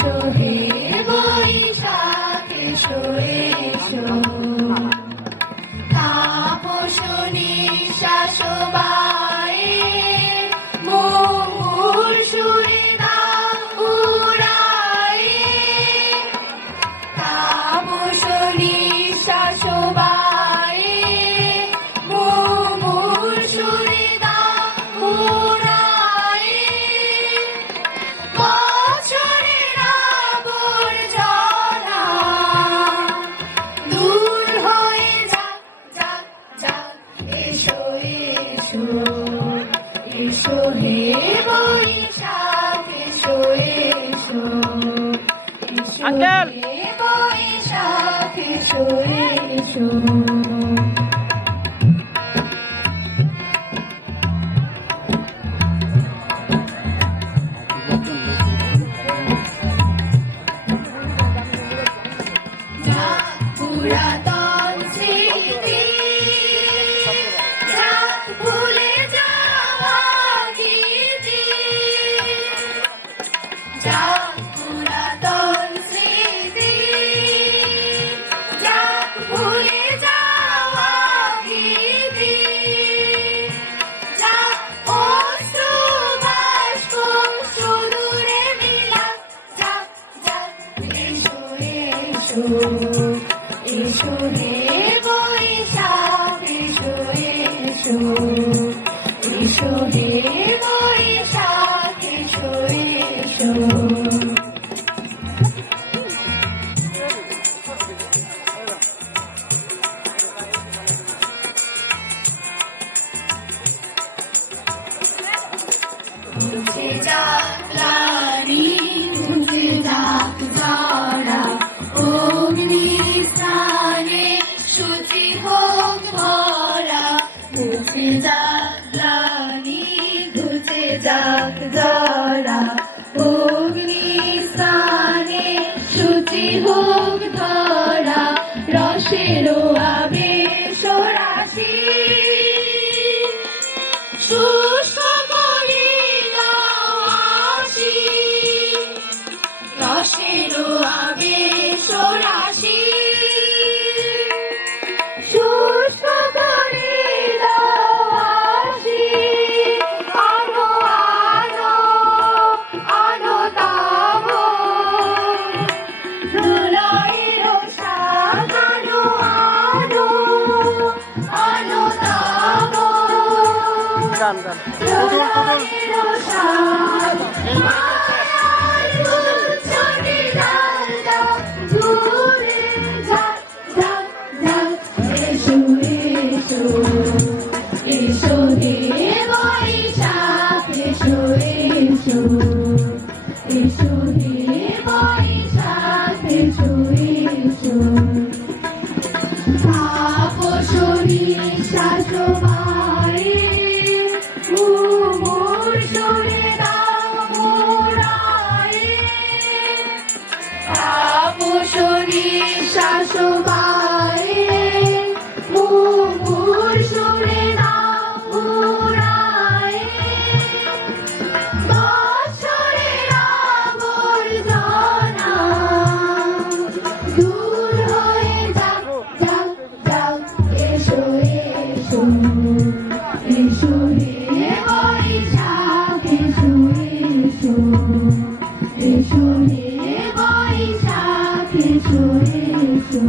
এসো হে বৈশাখ এসো এসো তাপস নিঃশ্বাস বায়ে মোর সুরে দাও উড়ায়ে তাপস নিঃশ্বাস বায়ে মোর সুরে দাও উড়ায়ে বছরের আবর্জনা দূর হয়ে যাক যাক যাক এসো এসো এসো হে বৈশাখ এসো এসো এসো আঙ্কেল হে বৈশাখ এসো এসো পুরাতন স্মৃতি যাক ভুলে যাওয়া গীতি যাক পুরাতন স্মৃতি যাক ভুলে যাওয়া গীতি যাক অশ্রু বাষ্প সুদূরে মিলাক যাক যাক এসো এসো এসো হে বৈশাখ এসো এসো এসো হে বৈশাখ এসো এসো ঘুচে যাক গ্লানি ঘুচে যাক জরা অগ্নিস্থানে শুচি হোক ভরা ঘুচে যাক গ্লানি ঘুচে যাক জরা অগ্নিস্থানে শুচি হোক ধরা রসেরও আবেশ রাশি শুষ্ক করে দাও আসি রসেরও আবেশ রাশি শুষ্ক করে দাও আসি আনো আনো আনো তাবো দুলয়ের শাক আনো আনো আনো তাবো গান গান দুলয়ের শাক মায়ার গুচ্ছটি ডাল দাও দূরে যাক যাক যাক এসো এসো এসো হে বৈশাখ এসো এসো এসো হে বৈশাখ এসো এসো তাপস নিঃশ্বাস বায়ে মোর সুরে দাও উড়ায়ে তাপস নিঃশ্বাস বায়ে মোর সুরে দাও উড়ায়ে বছরের আবর্জনা দূর হয়ে যাক যাক যাক এসো এসো এসো হে বৈশাখ এসো এসো এসো হে বৈশাখ এসো এসো